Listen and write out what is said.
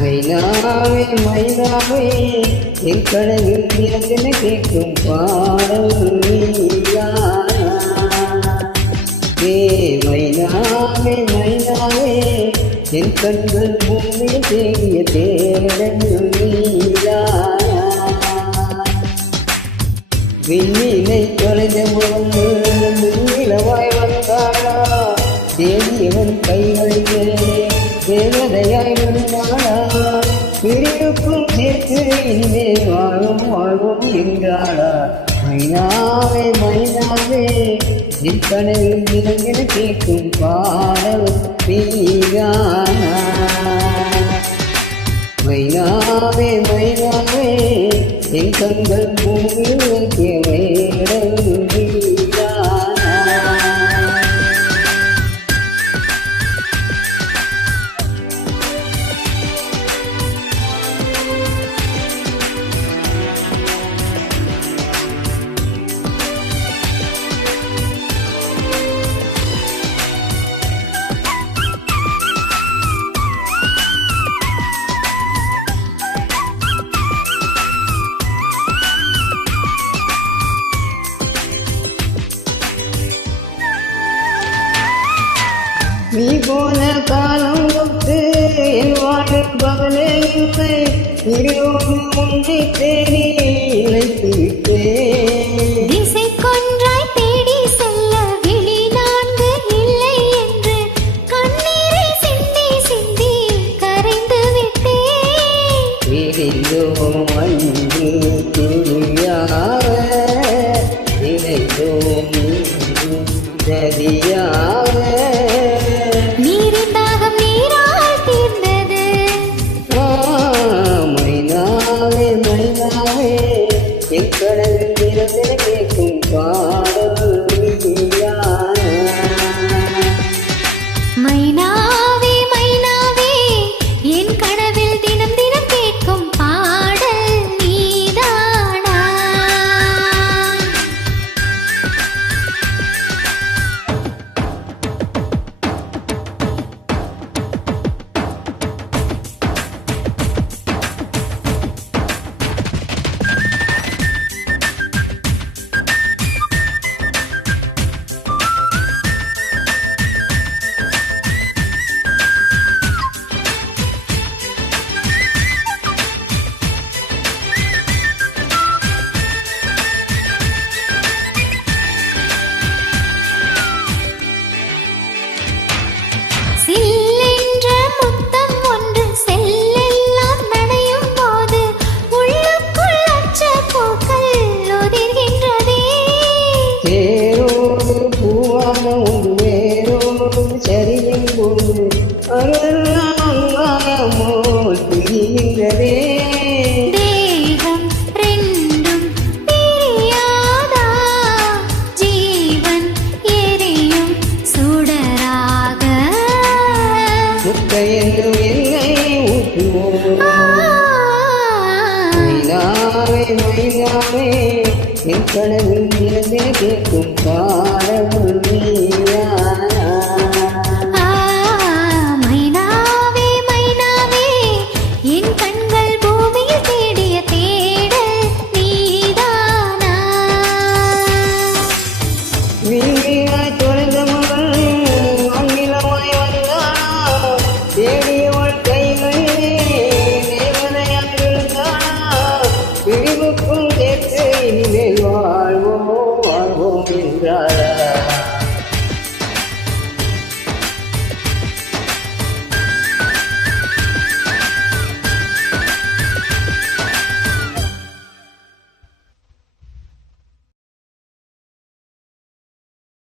மைனாவே மைனாவே என் கனவில் இறந்தென கேட்கும் பாடல் மைனாவே மைனாவே என் கண்கள் பூமியில் தேடிய தேடல் விண்ணிலை தொலைந்த முழங்கு நிலவாய் வந்தாளா தேடியவன் கைகளிலே தேவதையாய் வந்தாளா பிரிவுக்கும் சேர்த்து இனிமே வாழும் வாழ்வோம் என்றாளா மைனாவே மைனாவே என் கனவில் இறங்கின கேட்கும் பாடல் நீதானா மைனாவே மைனாவே என் கண்கள் பூமியில் வைக்கிய வேடல் நீதானா நீ போன காலம் விட்டு என் வாழ்வில் பகலே இல்லை இருவோடு முந்தி தேடி இழைத்து விட்டேன் திசை கொன்றாய் தேடி செல்ல விழி நான்கு இல்லை என்று கண்ணீரை சிந்தி சிந்தி கரைந்து விட்டேன் பிரிந்தோம் அன்று துளியாக இணைந்தோம் நதியாக என் கடலில் இறந்தென கேட்கும் பாடல் மைனாவே மைனாவே என் கனவில் தினம் தினம் கேட்கும் பாடல் நீதானா சில்லென்ற முத்தம் ஒன்று செல்லெல்லாம் நனையும் போது உள்ளுக்குள் அச்சப்பூக்கள் உதிர்கின்றதே தேரோடு பூவான ஒன்று வேரோடு சரியும் போது அருளாமோ தெரிகின்றதே தேகம் ரெண்டும் பிரியாதா ஜீவன் எரியும் சுடராக முத்தையென்று என்னை ஊற்றுவோம் மைனாவே மைனாவே என் கனவில் இறந்தே கேட்கும் பாடல் நீதானா மைனாவே மைனாவே என் கண்